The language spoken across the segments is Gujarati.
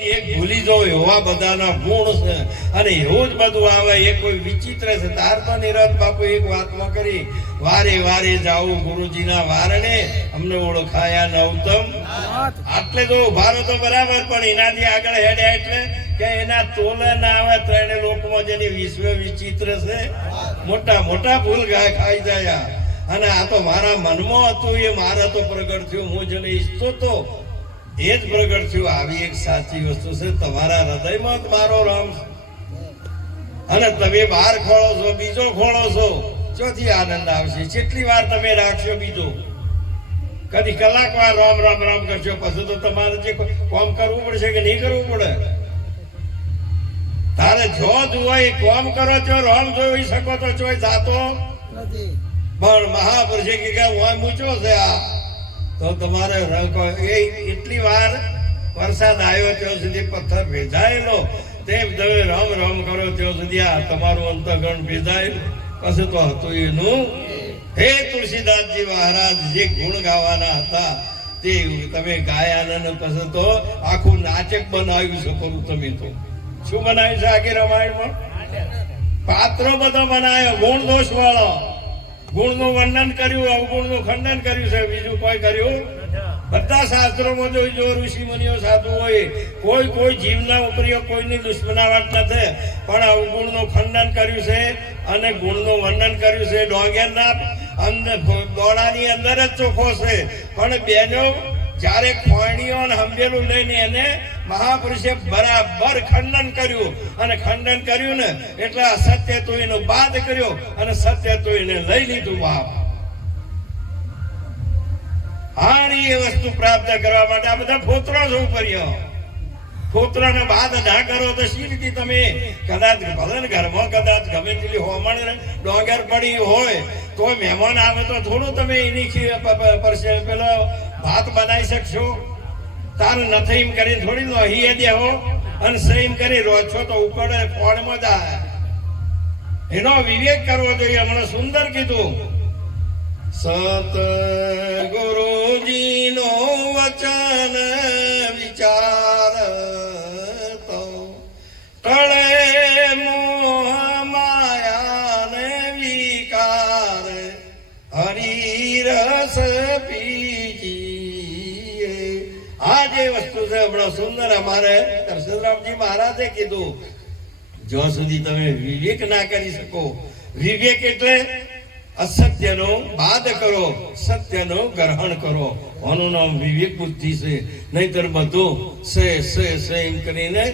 એક ભૂલી જાઓ એવા બધાના ગુણ છે. અને એવું જ બધું આવે એ કોઈ વિચિત્ર છે. તાર તો નિરત બાપુ એક વાતમાં કરી. વારે વારે જાવું ગુરુજીના વારણે. અમને ઓળખાયા નવતમ. આટલે તો ઉભારો તો બરાબર પણ એનાથી આગળ હેડ્યા એટલે કે એના તોલે ના આવે ત્રણે લોકમાં જેની વિશ્વ વિચિત્ર છે. મોટા મોટા ભૂલ ગાય ખાઈ જાય. અને આ તો મારા મનમાં હતું એ મારા તો પ્રગટ થયું. હું જેને ઈચ્છતો તો એ જ પ્રગટ થયું. આવી એક સાચી વસ્તુ છે. તમારા હૃદયમાં મારો રામ અને તમે બહાર ખોળો છો બીજો ખોળો છો ચોથી આનંદ આવશે. જેટલી વાર તમે રાખશો બીજો. કદી કલાક વાર રામ રામ રામ કરશો. પછી તો તમારે જે કોમ કરવું પડશે કે નહીં કરવું પડે? તારે જો જુઓ એ કોમ કરો છો રામ જોઈ શકો તો ચોય જાતો. પણ મહાપુરુષે કે હું મૂચો છે આ. તો તમારે એ એટલી વાર વરસાદ આવ્યો ત્યાં સુધી પથ્થર ભેજાયેલો. તે તમે રમ રમ કરો ત્યાં સુધી આ તમારું અંતગણ ભેજાયેલું. પછી તો હતું એનું હે તુલસીદાસજી મહારાજ, જે ગુણ ગાવાના હતા, તે તમે ગાયા ને પછી તો આખું નાચક બનાવ્યું છે ખરું તમે તો. શું બનાવ્યું છે આખી રામાયણમાં? પાત્રો બધો બનાવ્યો ગુણ દોષ વાળો ગુણનું વર્ણન કર્યું, અવગુણનું ખંડન કર્યું છે. બીજું કોઈ કર્યું બધા શાસ્ત્રોમાં જોઈ જો ઋષિ મુનિઓ સાધુ હોય, કોઈ કોઈ જીવના ઉપરીઓ કોઈની દુશ્મનાવટ નથી, પણ અવગુણનું ખંડન કર્યું છે અને ગુણનું વર્ણન કર્યું છે. ડોંગેરના અંદર દોડાની અંદર જ ચોખ્ખો છે. પણ બેનો જ્યારે ખોણીઓ હંબેલું લઈને એને મહાપુરુષે બરાબર ખંડન કર્યું. અને ખંડન કર્યું ને એટલે સત્ય તો એનો બાદ કર્યો અને સત્ય તો લઈ લીધું બાપ. હાણી એ વસ્તુ પ્રાપ્ત કરવા માટે આ બધા ફોતરો જ કર્યો ફોતરાને બાદ ના કરો તો શી રીતે તમે? કદાચ ભલે ઘરમાં કદાચ ગમે તેટલી હોમણ ડોંગર પડી હોય તો મહેમાન આવે તો થોડું તમે એની પરસે પેલો ભાત બનાવી શકશો? તાર નથી એમ કરીને થોડી લો હી. દેહો અને સહીમ કરી રો છો તો ઉપર ફોડમાં જાય. એનો વિવેક કરવો જોઈએ, હમણાં સુંદર કીધું. સત ગુરુજીનો વચન વિચાર. વસ્તુ અમારે મહારાજે. કીધું, જ્યાં સુધી તમે વિવેક ના કરી શકો, વિવેક એટલે અસત્યનો બાદ કરો, સત્યનો ગ્રહણ કરો. આનું નામ વિવેક બુદ્ધિ છે. નહીતર બધું સે સે સે એમ કરીને,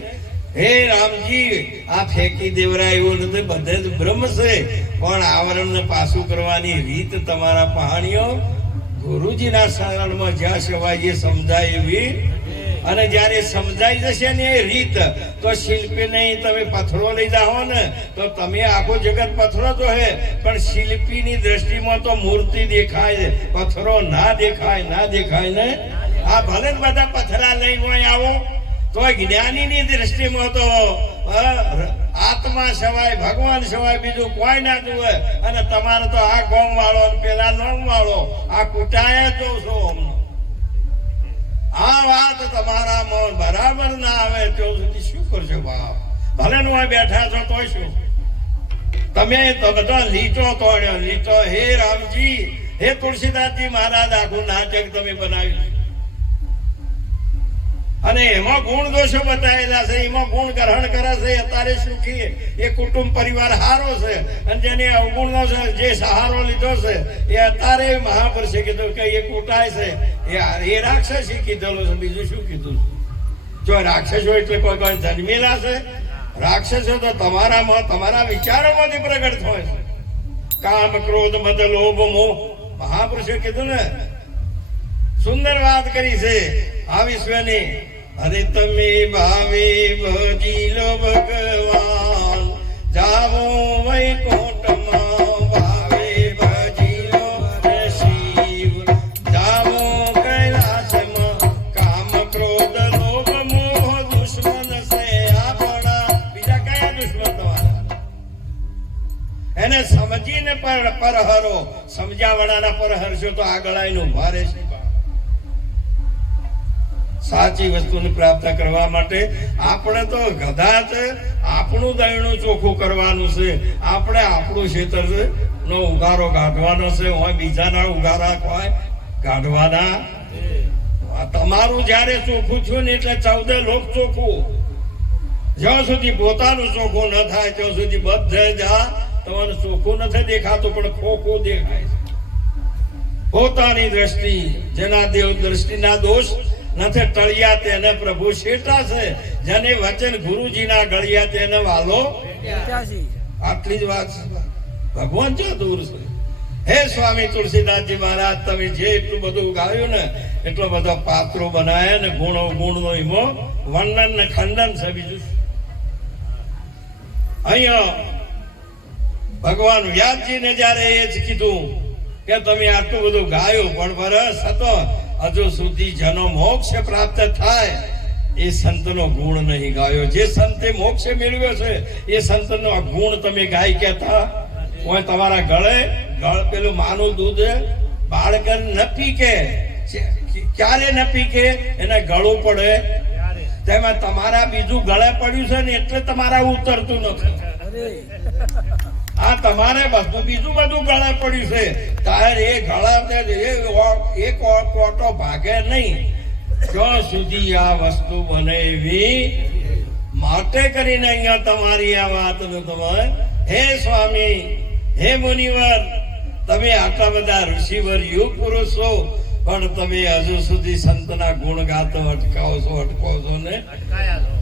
હે રામજી, આ ફેંકી દેવરાય એવું નથી, બધે જ બ્રહ્મ છે. પણ આવરણને પાછું કરવાની રીત તમારા પહાણીઓ ગુરુજીના શરણમાં જ્યાં સિવાય સમજાય એવી અને જ્યારે સમજાઈ જશે ને એ રીત, તો શિલ્પી નહીં, તમે પથ્થરો લઈ જાઓ ને, તો તમે આખો જગત પથરો તો હે પણ શિલ્પીની દ્રષ્ટિમાં તો મૂર્તિ દેખાય છે. પથ્થરો ના દેખાય ના દેખાય ને? આ ભલે બધા પથરા લઈ હોય આવો, તો જ્ઞાનીની દ્રષ્ટિમાં તો આત્મા સવાય, ભગવાન સવાય બીજું કોઈ ના જુએ. અને તમારે તો આ ગોમ વાળો પેલા નોમ વાળો, આ કુટાયા જ જોશો. અમને આ વાત તમારા મન બરાબર ના આવે તો સુધી શું કરશો બાપ? ભલે નું બેઠા છો તો શું? તમે તો બધા લીટો તોડ્યો, લીટો. હે રામજી, હે તુલસીદાસજી મહારાજ, આખું નાટક તમે બનાવ્યું અને એમાં ગુણ દોષો બતાવેલા છે, એમાં ગુણ ગ્રહણ કરે છે, અત્યારે સુખી એ કુટુંબ પરિવાર હારો છે. અને જેને અવગુણનો જે સહારો લીધો છે, એ અત્યારે મહાપુરુષે કીધું કે એ કૂટાય છે. એ રાક્ષસી કીધેલું છે, બીજું શું કીધું જો રાક્ષસો એટલે કોઈ કોઈ જન્મેલા છે. રાક્ષસો તો તમારામાં, તમારા વિચારોમાંથી પ્રગટ થાય છે. કામ, ક્રોધ, મદ, લોભ, મોહ. મહાપુરુષે કીધું ને, સુંદર વાત કરી છે. આ વિશ્વની અરે તમે ભાવે ભજી લો ભગવાન જાવો વૈકુંઠમાં એને સમજીને પર પરહરો. સમજાવડાના પરહરશો તો આગળ આવીને ઊભા રહેશે. સાચી વસ્તુને પ્રાપ્ત કરવા માટે આપણે તો કદાચ આપણું દયણું ચોખ્ખું કરવાનું છે. આપણે આપણું ક્ષેત્ર છે, નો ઉગારો કાઢવાનો છે, હોય બીજાના ઉગારા હોય કાઢવાના તમારું જ્યારે ચોખ્ખું છું ને એટલે ચૌદે લોક ચોખ્ખું. જ્યાં સુધી પોતાનું ચોખ્ખું ન થાય, ત્યાં સુધી બધે જા, તમારે ચોખ્ખું નથી દેખાતું, પણ ખોખું દેખાય છે. પોતાની દ્રષ્ટિ, જેના દેવ દ્રષ્ટિના દોષ નથી ટળિયા તેને પ્રભુ શેટા છે. જેને વચન ગુરુજીના ગળિયા તેને વાલો. આટલી જ વાત છે. ભગવાન ક્યાં દૂર છે? હે સ્વામી તુલસીદાસજી મહારાજ તમે જે એટલું બધું ગાયું ને એટલો બધો પાત્રો બનાયા ને ગુણો ગુણનો ઈમો વર્ણન ને ખંડન છે બીજું અહીંયા ભગવાન વ્યાસજીને જ્યારે એ જ કીધું કે તમે આટલું બધું ગાયું પણ બરસ હતો હજુ સુધી જનો મોક્ષ પ્રાપ્ત થાય, એ સંતનો ગુણ નહીં ગાયો. જે સંતે મોક્ષ મેળવ્યો છે, એ સંતનો ગુણ તમે ગાય કેતા હોય તમારા ગળે, ગળ પેલું માનું દૂધ બાળક ન પીકે. ક્યારે ન પીકે? એને ગળું પડે. તેમાં તમારા બીજું ગળે પડ્યું છે ને, એટલે તમારા ઉતરતું નથી. આ તમારે બધું બીજું બધું ગળે પડ્યું છે. તાર એ ગળા એક ઓટો ભાગે નહીં. જ્યાં સુધી આ વસ્તુ બને એવી માટે કરીને અહીંયા તમારી આ વાત તમે, હે સ્વામી, હે મુનિવર, તમે આટલા બધા ઋષિવર યુગ પુરુષો પણ તમે હજુ સુધી સંતના ગુણ ગાતો અટકાવો છો અટકો છો ને?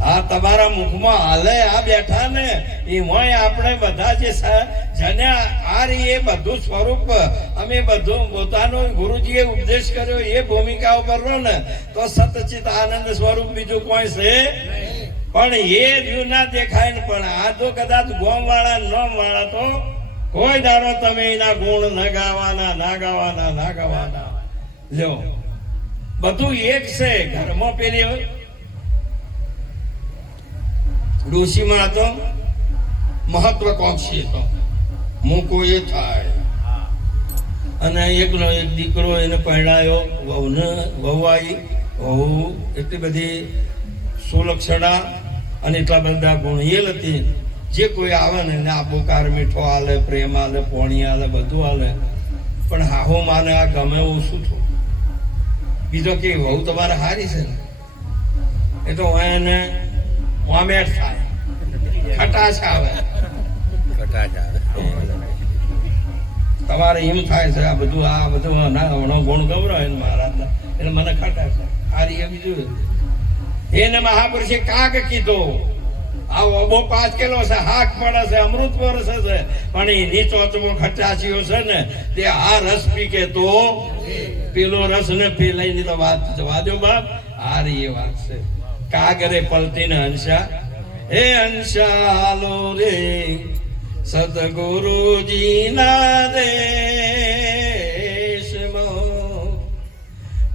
આ તમારા મુખમાં હાલે આ બેઠા ને એમાંય આપણે બધા જે જને આ એ બધું સ્વરૂપ અમે બધું પોતાનો ગુરુજીએ ઉપદેશ કર્યો એ ભૂમિકા ઉપર રહો ને તો સતચિત આનંદ સ્વરૂપ બીજું કોઈ છે? પણ એ વ્યૂ ના દેખાય ને પણ આ તો કદાચ ગોમ વાળા ન વાળા તો કોઈ દારો તમે એના ગુણ ન ગાવાના ના ગાવાના ના ગાવાના. લ્યો. બધું એક છે, ઘરમાં પેલી ડોશીમાં હતો મહત્વકાંક્ષી હતો મૂકો એ થાય. અને એકનો એક દીકરો એને પહેણાયો વહુને વહુઆઈ વહુ એટલી બધી સુલક્ષણા અને એટલા બધા ગુણ. એ હતી જે કોઈ આવે ને, એને આબોકાર મીઠો હાલે પ્રેમ હાલે પોણી હાલે બધું હાલે પણ હાહો માને આ ગમે એવું શું થયું? બીજો કે વહુ તમારે હારી છે ને? એ તો એને મોમેટ થાય. ખટાશ આવે. તમારે એમ થાય છે આ બધું આ બધું ના હમણાં ગુણ ગૌરવ એને મહારાજના. એટલે મને ખટાશ હારી એ બીજું એને મહાપુરુષે કાગ કીધો. આ ઓબો પાંચ કિલો છે હાક પડે છે અમૃત વરસે છે. પણ એ નીચો ચમો ખટાશીઓ છે ને તે આ રસ પી કે તો પેલો રસ ને પી લઈને તો વાત જવા દો બાપ. આ રહી એ વાત છે. કાગરે પલટીને હંસા હે હંસા હાલો રે. સદગુરુજીના દેશમાં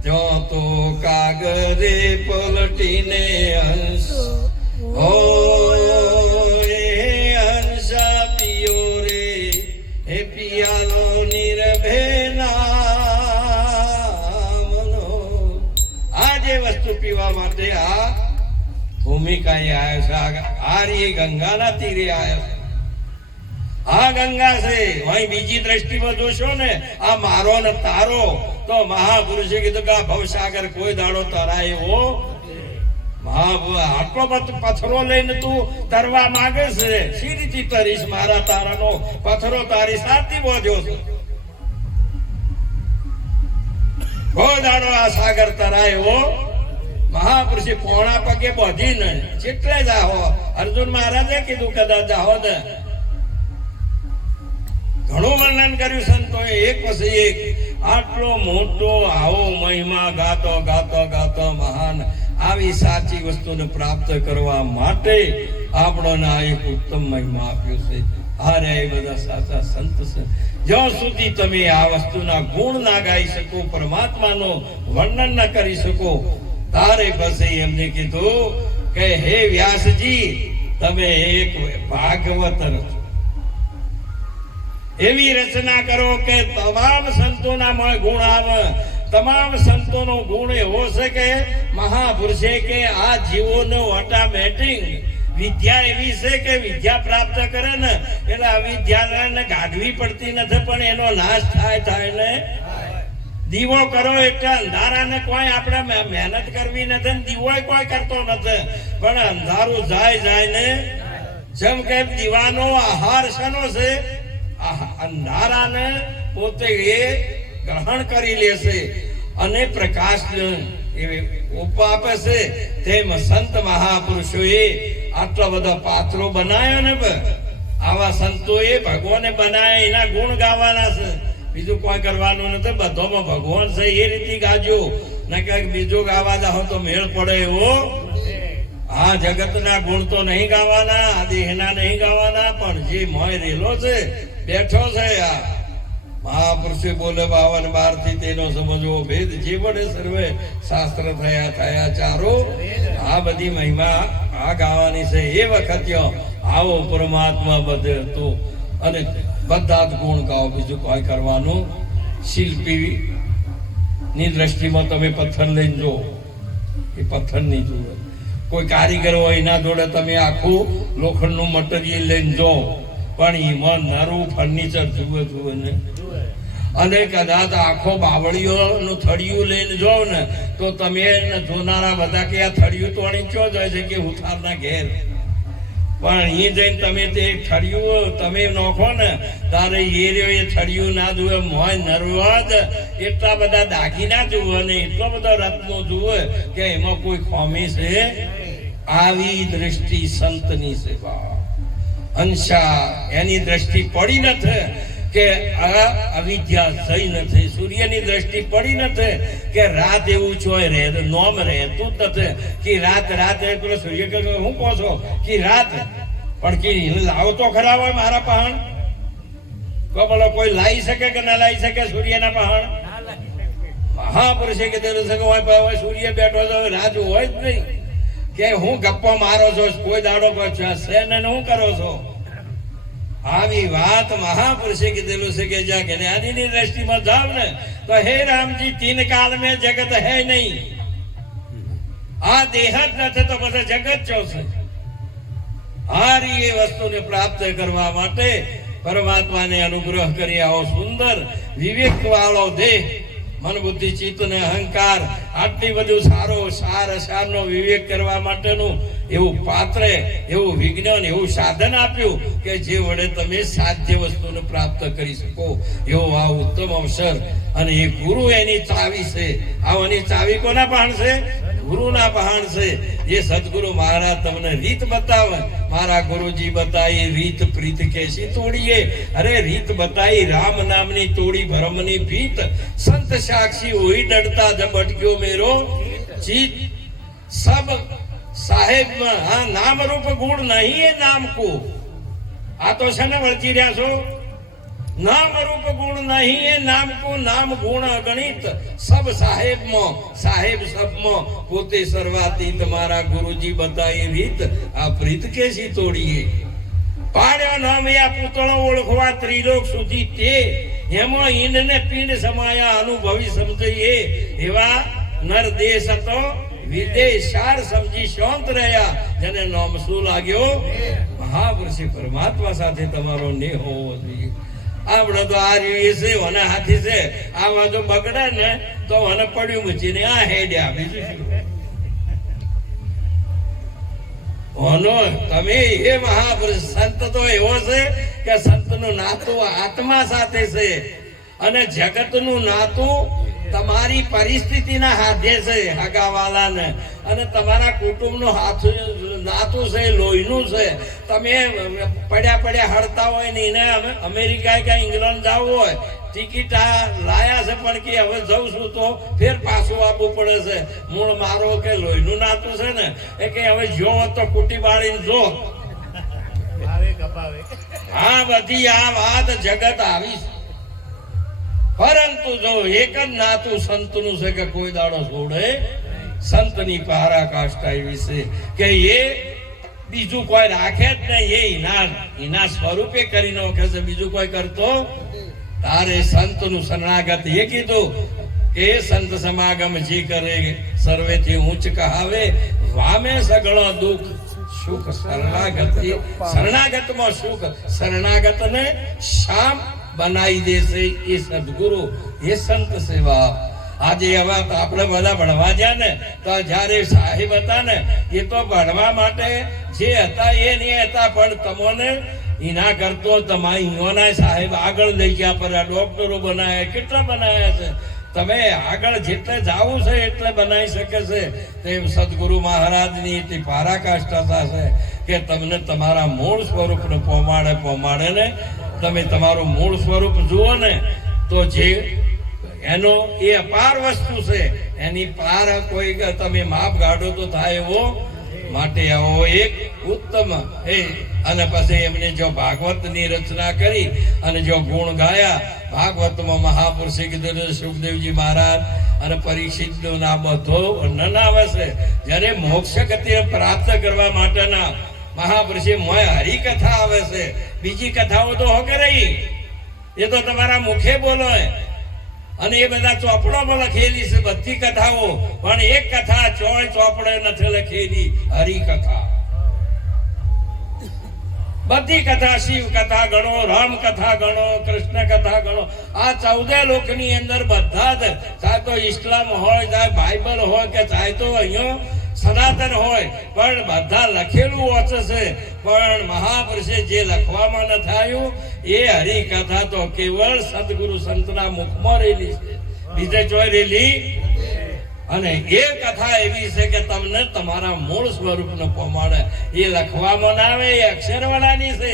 જો તો કાગરે પલટીને હંસ ઓ પીવા માટે આ ભૂમિકા આવ્યો છે. આ- ગંગાના તીરે આવ્યો છે. આ ગંગા છે. બીજી દ્રષ્ટિમાં જોશો ને, આ મારો ને તારો. તો મહાપુરુષે કીધું કે આ ભવસાગર કોઈ દાડો તરાય એવો આટલો બધો પથ્થરો લઈને તું તરવા માંગે છે. સી રીતે તરીશ મારા તારાનો? પથરો તારી સાથી બોધ્યો છે. કોઈ દાડો આ સાગર તરાય એવો મહાપુરુષે પોણા પગે બોધી ન. જેટલે જાહો. અર્જુન મહારાજે કીધું, કદાચ જાહો ને ઘણું વર્ણન કર્યું સંતોએ. એક પછી એક, આટલો મોટો આવો મહિમા ગાતો ગાતો ગાતો મહાન. આવી સાચી વસ્તુને પ્રાપ્ત કરવા માટે આપણને આ એક ઉત્તમ મહિમા આપ્યો છે. હારે એ બધા સાચા સંત છે. જ્યાં સુધી તમે આ વસ્તુના ગુણ ના ગાઈ શકો, પરમાત્માનો વર્ણન ના કરી શકો તારે પછી એમને કીધું કે, હે વ્યાસજી, તમે એક ભાગવત રચો એવી રચના કરો કે તમામ સંતોના ગુણ આવે. તમામ સંતોનો ગુણ એવો છે કે, મહાપુરુષે કે આ જીવોનો ઓટોમેટિક વિદ્યા એવી છે કે વિદ્યા પ્રાપ્ત કરે ને, એટલે અવિદ્યાને ગાઢવી પડતી નથી, પણ એનો નાશ થાય થાય ને દીવો કરો એટલે અંધારાને કોઈ આપણે મહે- મહેનત કરવી નથી ને દીવો કોઈ કરતો નથી. પણ અંધારું જાય જાય ને જેમ કે દીવાનો આહાર શેનો છે? અંધારાને પોતે એ ગ્રહણ કરી લેશે અને પ્રકાશ આપે છે. તેમ સંત મહાપુરુષોએ આટલો બધો પાત્રો બનાવ્યો ને આવા સંતોએ ભગવાને બનાવ્યા એના ગુણ ગાવાના છે. બીજું કોઈ કરવાનું નથી, બધોમાં ભગવાન છે, એ રીતે ગાજો. ને કંઈક બીજું ગાવા જાઓ તો મેળ પડે એવો. આ જગતના ગુણ તો નહીં ગાવાના, આ દેહના નહીં ગાવાના, પણ જે મોય રેલો છે, બેઠો છે આ. મહાપુરુષે બોલે, બાવન બારથી તેનો સમજવો ભેદ જે વડે સર્વે શાસ્ત્ર થયા થયા ચારો. આ બધી મહિમા આ ગાવાની છે, એ વખત આવો પરમાત્મા બધે હતો અને બધા જ ગુણ ગાઓ બીજું કોઈ કરવાનું. શિલ્પી ની દ્રષ્ટિમાં તમે પથ્થર લઈને જો એ પથ્થર નહીં જુઓ. કોઈ કારીગર હોય એના જોડે તમે આખું લોખંડનું મટીરિયલ લઈને જો પણ એમાં નરું ફર્નિચર જુએ જુએ ને. અને કદાચ આખો બાવળીઓનું થળિયું લઈને જાઓ ને, તો તમે જોનારા બધા કે આ થળિયું તો ક્યો ક્યાં જાય છે કે ઉથારના ઘેર? પણ અહીં જઈને તમે તે ઠર્યું તમે નોખો ને, તારે એ રહ્યો એ ઠર્યું ના જુએ મોય નર્વદ, એટલા બધા દાગીના જુએ ને, એટલો બધો રત્નો જુએ કે એમાં કોઈ ખોમી છે? આવી દ્રષ્ટિ સંતની સેવા. અંશા, એની દ્રષ્ટિ પડી નથી. કે આ અવિદ્યા સહી નથી સૂર્યની દ્રષ્ટિ પડી નથી કે રાત એવું છો રહે નોમ રહેતું જ નથી કે રાત રાત રહે, પેલો સૂર્ય કે હું કહો છો? કે રાત. પણ કે લાવો ખરા હોય મારા પહાણ? તો બોલો કોઈ લાવી શકે કે ના લાવી શકે સૂર્યના પહાણ? મહાપુરુષે કે હોય ભાઈ હોય સૂર્ય બેઠો તો રાત હોય જ નહીં. કે હું ગપ્પો મારો છો, કોઈ દાડો કહો છો છે ને હું કરો છો? આવી વાત મહાપુરુષે કીધેલું છે કે જ્યાં જ્ઞાનીની દ્રષ્ટિમાં જાવ ને, તો હે રામજી, તીન કાલ મેં જગત હે નહીં. આ દેહ જ નથી, તો બધા જગત ચોસે હારી એ વસ્તુને પ્રાપ્ત કરવા માટે પરમાત્માને અનુગ્રહ કરી આવો સુંદર વિવેક વાળો દેહ મન બુદ્ધિ ચિત્ત ને અહંકાર, આટલી બધું સારો સાર, સારનો વિવેક કરવા માટેનું એવું પાત્ર, એવું વિજ્ઞાન, એવું સાધન આપ્યું કે જે વડે તમે સાધ્ય વસ્તુને પ્રાપ્ત કરી શકો. એવો આ ઉત્તમ અવસર. અને એ ગુરુ એની ચાવી છે. આવાની ચાવી કોના પહાણ છે? ગુરુના પહાણ છે. એ સદગુરુ મહારાજ તમને રીત બતાવે. મારા ગુરુજી બતાવી, રીત પ્રીત કેસી તોડીએ. અરે રીત બતાવી, રામ નામની તોડી ભરમની ભીત. સંત સાક્ષી હોઈ ડરતા જબ અટક્યો મેરો. ચિત સબ સાહેબ હા નામ રૂપ ગુણ નહીં એ નામ કો આ તો છે ને વળચી રહ્યા છો? નામ રૂપ ગુણ નહીં એ નામ કો નામ ગુણ અગણિત સબ સાહેબ મો સાહેબ સબ મો પોતે સર્વાતી તમારા ગુરુજી બતાવી રીત. આ પ્રીત કેસી તોડીએ? પાડ્યો નામ આ પૂતળો ઓળખવા ત્રિલોક સુધી તે. એમાં ઈંડ ને પિંડ સમાયા અનુભવી સમજઈએ. એવા નર દેશ હતો શાંત રહ્યા. જેને નામ શું લાગ્યો? મહાપુરુષે પરમાત્મા સાથે તમારો નેહ હોવો જોઈએ. આપણે તો આ રહ્યું છે મને હાથી છે. આમાં જો બગડે ને, તો મને પડ્યું મૂચીને આ હેડ્યા. બીજું ઓનો, તમે એ મહાપુરુષ સંત તો એવો છે કે સંતનું નાતું આત્મા સાથે છે. અને જગતનું નાતું તમારી પરિસ્થિતિના હાથે છે હગાવાલાને. અને તમારા કુટુંબનું હાથ નાતું છે લોહીનું છે. તમે પડ્યા પડ્યા હડતા હોય ને એને અમે અમેરિકા કે ઇંગ્લેન્ડ જવું હોય? ટિકિટ આ લાયા છે પણ કે હવે જઉં છું તો ફેર પાછું આપવું પડે છે. મૂળ મારો કે લોહીનું નાતું છે ને? એ કે હવે જો તો કુટી બાળીને જો. હા બધી આ વાત જગત આવી છે. પરંતુ જો એક જ નાતું સંતનું છે કે કોઈ દાડો છોડે સંતની પરાકાષ્ઠા એવી છે કે એ બીજું કોઈ રાખે જ નહીં એ એના એના સ્વરૂપે કરી નાખે છે બીજું કોઈ કરતો તારે સંતનું શરણાગત એ કીધું કે સંત સમાગમ જી કરે સર્વેથી ઊંચ કહાવે વામે સગળો દુઃખ સુખ શરણાગત શરણાગતમાં સુખ શરણાગતને શામ બનાવી દેશે એ સદગુરુ, એ સંત સેવા. આજે હવે તો આપણે બધા ભણવા ગયા ને, તો જ્યારે સાહેબ હતા ને, એ તો ભણવા માટે જે હતા એ નહીં હતા, પણ તમને એના કરતો તમારી અહીંયાના સાહેબ આગળ લઈ ગયા પર ડોક્ટરો બનાવ્યા કેટલા બનાવ્યા છે? તમે આગળ જેટલે જાવું છે, એટલે બનાવી શકે છે. તેમ સદગુરુ મહારાજની એટલી પારાકાષ્ઠતા છે કે તમને તમારા મૂળ સ્વરૂપને પોમાડે પોમાડે ને તમે તમારું મૂળ સ્વરૂપ જુઓ ને, તો જે એનો એ અપાર વસ્તુ છે, એની પાર કોઈ તમે માપ ગાઢો તો થાય એવો માટે આવો એક ઉત્તમ. એ, અને પછી એમને જો ભાગવતની રચના કરી અને જો ગુણ ગાયા, ભાગવતમાં મહાપુરુષે કીધું સુખદેવજી મહારાજ, અને પરીક્ષિતનું ના બધો વર્ણન આવે છે. જ્યારે મોક્ષ ગતિ પ્રાપ્ત કરવા માટેના મહાપુરુષે મોય હરિકથા આવે છે. બીજી કથાઓ તો હો રહી. એ તો તમારા મુખે બોલો. અને એ બધા ચોપડોમાં લખેલી છે બધી કથાઓ. પણ એક કથા ચોય ચોપડે નથી લખેલી, હરિકથા. બધી કથા શિવ કથા ગણો, રામ કથા ગણો, કૃષ્ણ કથા ગણો. આ ચૌદે લોકની અંદર બધા જ, ચાહે તો ઇસ્લામ હોય, ચાહે બાઇબલ હોય કે ચાહે તો અહીંયા સનાતન હોય, પણ બધા લખેલું વાંચે પણ મહાપુરુષે જે લખવામાં ન થયું, એ હરિકથા તો કેવળ સદગુરુ સંતના મુખમાં રહેલી છે. બીજે જોઈ રહેલી અને એ કથા એવી છે કે તમને તમારા મૂળ સ્વરૂપને પમાડે એ લખવામાં ના આવે, એ અક્ષરવાળાની છે.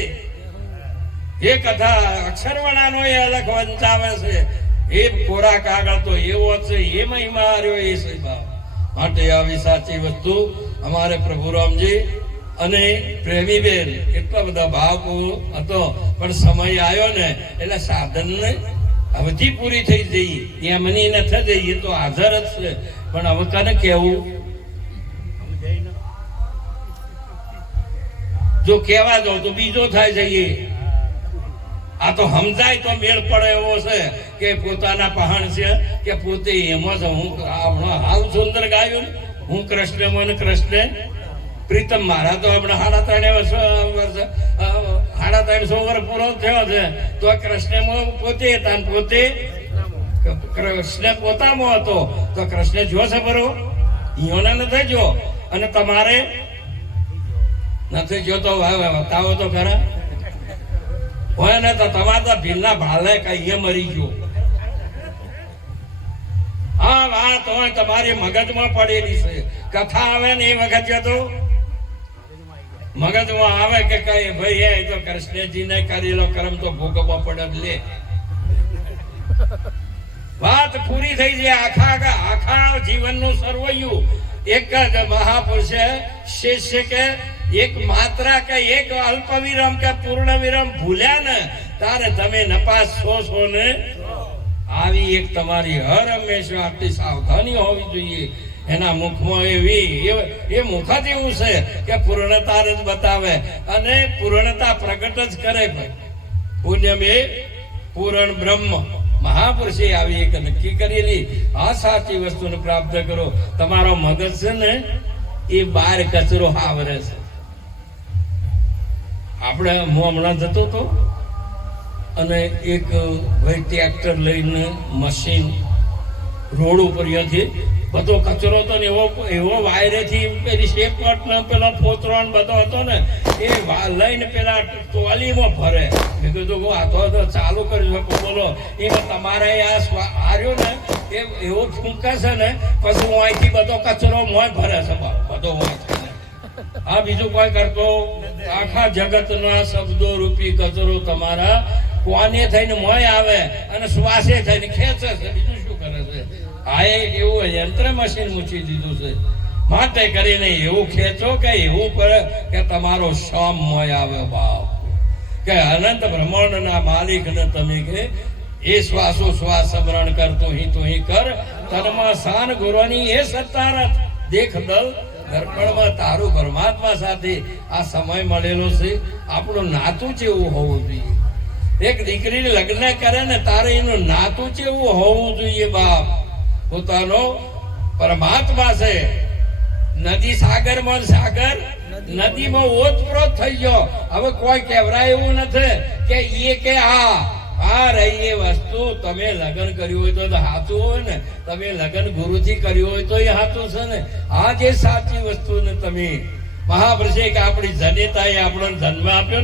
એ કથા અક્ષરવાળાનો એ અલગ વંચાવે છે. એ કોરા કાગળ તો એવો છે, એ મહિમા હાર્યો એ છે માટે આવી સાચી વસ્તુ અમારે પ્રભુરામજી અને પ્રેમીબેન એટલા બધા ભાવ હતો. પણ સમય આવ્યો ને, એટલે સાધનને અવધિ પૂરી થઈ જઈ. એમની નથી થઈ એ તો હાજર જ છે. પણ હવે કને કેવું? જો કેવા દો તો બીજો થાય જઈએ આ તો સમજાય તો મેળ પડે એવો છે કે પોતાના પહાણ છે કે પોતે એમાં જ હું હમણાં હાવ સુંદર ગાયું હું કૃષ્ણ મન કૃષ્ણ. પ્રીતમ મારા તો હમણાં સાડા ત્રણ વર્ષ સાડા ત્રણસો વર્ષ પૂરો થયો છે. તો કૃષ્ણમાં પોતે હતા પોતે, કૃષ્ણ પોતામાં હતો. તો કૃષ્ણ જો છે બરો? ઈયોને નથી જો. અને તમારે? નથી જોતો? બતાવો તો ખરા. હોય ને તો તમારે ભીલના ભાલે કઈ મરી ગયો. આ વાત હોય તમારી મગજમાં પડેલી છે. કથા આવે ને એ વખત તો? મગજમાં આવે કે કઈ, ભાઈ, એ તો કૃષ્ણજીને કરેલો કર્મ તો ભોગવવા પડે લે. વાત પૂરી થઈ જાય આખા આખા જીવનનું સર્વૈયું. એક જ મહાપુરુષે શિષ્ય કે એક માત્રા કે એક અલ્પ વિરામ કે પૂર્ણ વિરામ ભૂલ્યા ને, તારે તમે નપાસ છો છો ને? આવી એક તમારી હર હંમેશા આટલી સાવધાની હોવી જોઈએ. એના મુખમાં એવી, એ- મુખ જ એવું છે કે પૂર્ણતા જ બતાવે અને પૂર્ણતા પ્રગટ જ કરે ભાઈ. પુણ્યમ એ પૂરણ બ્રહ્મ. મહાપુરુષે આવી એક નક્કી કરેલી. આ સાચી વસ્તુને પ્રાપ્ત કરો. તમારો મગજ છે ને, એ બાર કચરો આવરે છે. આપણે હું હમણાં જતો હતો અને એક ભાઈ ટ્રેક્ટર લઈને મશીન રોડ ઉપર અહીંયાથી બધો કચરો હતો ને એવો એવો વાયરેથી પેલી શેપકટ પેલા ને બધો હતો ને, એ લઈને પેલા ટોલીમાં ભરે મેં કીધું હું આ તો ચાલુ કરી શકું, બોલો. એમાં તમારે આ આર્યો ને, એ એવો ફૂંકાશે ને, પછી હું અહીંથી બધો કચરો મોય ભરે છે બધો હોય થઈને આ બીજું કોઈ કરતો આખા જગતના શબ્દો રૂપી કચરો તમારા કોને થઈને મોય આવે અને શ્વાસે થઈને ખેંચે છે? બીજું શું કરે છે? આ એવું યંત્ર મશીન મૂકી દીધું છે. માટે કરીને એવું ખેંચો કે એવું કરે કે તમારો શમ મોય આવે બાપ. કે અનંત બ્રહ્માંડના માલિકને તમે કે એ શ્વાસો શ્વાસ સ્મરણ કર, તો હી, તો હિ કર તનમાં સાન ગુરુની એ સત્તારથ. દેખ દલ દર્પણમાં તારું પરમાત્મા સાથે આ સમય મળેલો છે, આપણું નાતું જેવું હોવું જોઈએ. એક દીકરીને લગ્ન કરે ને તારે એનું નાતું જેવું હોવું જોઈએ બાપ. પોતાનો પરમાત્મા છે. નદી સાગરમાં સાગર, નદીમાં ઓતપ્રોત થઈ ગયો. હવે કોઈ કહેવરાય એવું નથી કે એ કે આ. આ રહી એ વસ્તુ. તમે લગ્ન કર્યું હોય તો સાચું હોય ને. તમે લગ્ન ગુરુથી કર્યું હોય તો એ સાચું છે ને. આ જે સાચી વસ્તુ ને તમે. મહાપ્રશેક આપણી જનેતાએ આપણને જન્મ આપ્યો